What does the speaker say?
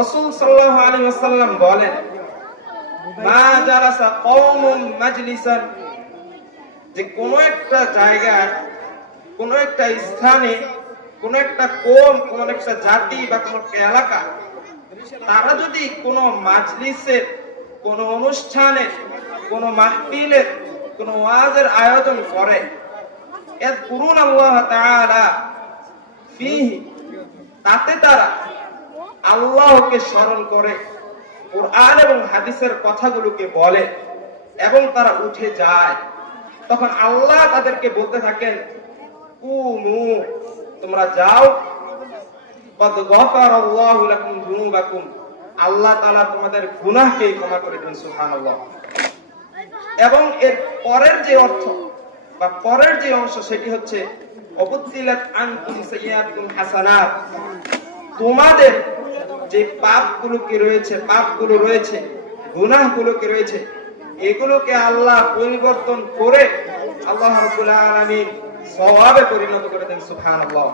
রাসূল সাল্লাল্লাহু আলাইহি ওয়াসাল্লাম বলেন, মা জালাসা কওমুন মাজলিসান, যে কোন একটা জায়গায়, কোন একটা স্থানে, কোন একটা কওম, কোন একটা জাতি বা কোন একটা এলাকা, তারা যদি কোন মাজলিসের, কোন অনুষ্ঠানের, কোন মাহফিলের, কোন ওয়াজের আয়োজন করে, ইয়াযকুরুন আল্লাহ তাআলা ফীহি, তাতে তারা আল্লাহকে স্মরণ করে, কুরআন এবং হাদিসের কথাগুলোকে বলে এবং তারা উঠে যায়, তখন আল্লাহ তাদেরকে বলতে থাকেন, কুমু, তোমরা যাও, কদ গফারাল্লাহু লাকুম যুনুবাকুম, আল্লাহ তাআলা তোমাদের গুনাহকে ক্ষমা করে দেন। সুবহানাল্লাহ। এবং এর পরের যে অর্থ বা পরের যে অংশ, সেটি হচ্ছে অবুদ্দিলাত আনকুম সাইয়্যাতুকুম হাসানাত, তোমাদের যে পাপগুলোকে রয়েছে, পাপগুলো রয়েছে, গুনাহগুলোকে রয়েছে, এগুলোকে আল্লাহ পরিবর্তন করে আল্লাহ রাব্বুল আলামিন সওয়াবে পরিণত করে দেন। সুবহানাল্লাহ।